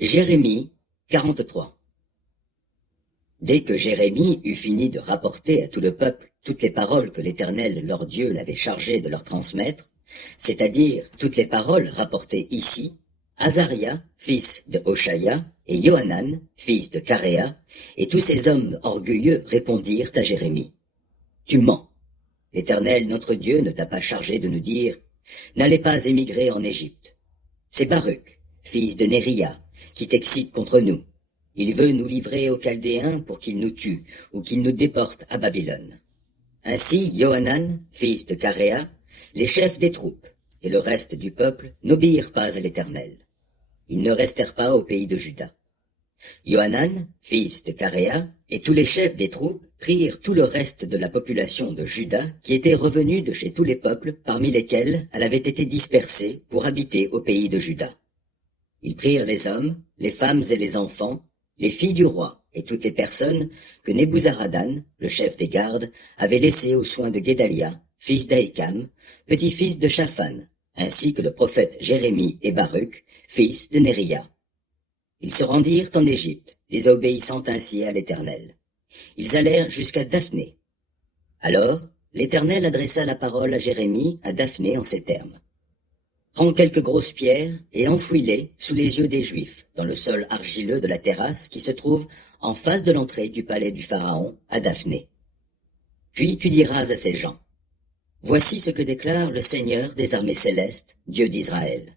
Jérémie 43. Dès que Jérémie eut fini de rapporter à tout le peuple toutes les paroles que l'Éternel leur Dieu l'avait chargé de leur transmettre, c'est-à-dire toutes les paroles rapportées ici, Azaria, fils de Hoshaya, et Johanan, fils de Caréa, et tous ces hommes orgueilleux répondirent à Jérémie. Tu mens. L'Éternel notre Dieu ne t'a pas chargé de nous dire, n'allez pas émigrer en Égypte. C'est Baruch, fils de Néria, qui t'excite contre nous. Il veut nous livrer aux Chaldéens pour qu'ils nous tuent ou qu'ils nous déportent à Babylone. Ainsi, Johanan, fils de Caréa, les chefs des troupes et le reste du peuple n'obéirent pas à l'Éternel. Ils ne restèrent pas au pays de Juda. Johanan, fils de Caréa, et tous les chefs des troupes prirent tout le reste de la population de Juda qui était revenue de chez tous les peuples parmi lesquels elle avait été dispersée pour habiter au pays de Juda. Ils prirent les hommes, les femmes et les enfants, les filles du roi et toutes les personnes que Nebuzaradan, le chef des gardes, avait laissées aux soins de Guédalia, fils d'Ahikam, petit-fils de Shaphan, ainsi que le prophète Jérémie et Baruch, fils de Néria. Ils se rendirent en Égypte, désobéissant ainsi à l'Éternel. Ils allèrent jusqu'à Daphné. Alors, l'Éternel adressa la parole à Jérémie, à Daphné, en ces termes. Prends quelques grosses pierres et enfouis-les sous les yeux des Juifs, dans le sol argileux de la terrasse qui se trouve en face de l'entrée du palais du Pharaon, à Daphné. Puis tu diras à ces gens, voici ce que déclare le Seigneur des armées célestes, Dieu d'Israël.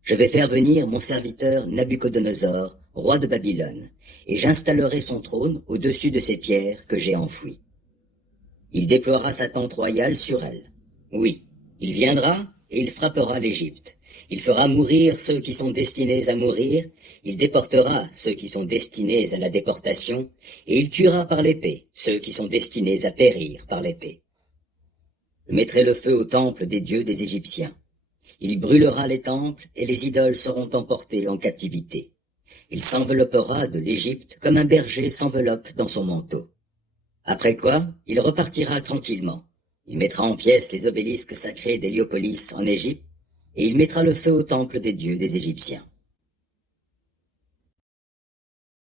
Je vais faire venir mon serviteur Nabuchodonosor, roi de Babylone, et j'installerai son trône au-dessus de ces pierres que j'ai enfouies. Il déploiera sa tente royale sur elles. Oui, il viendra et il frappera l'Égypte. Il fera mourir ceux qui sont destinés à mourir, il déportera ceux qui sont destinés à la déportation, et il tuera par l'épée ceux qui sont destinés à périr par l'épée. Je mettrai le feu au temple des dieux des Égyptiens. Il brûlera les temples et les idoles seront emportées en captivité. Il s'enveloppera de l'Égypte comme un berger s'enveloppe dans son manteau. Après quoi, il repartira tranquillement. Il mettra en pièces les obélisques sacrés d'Héliopolis en Égypte, et il mettra le feu au temple des dieux des Égyptiens.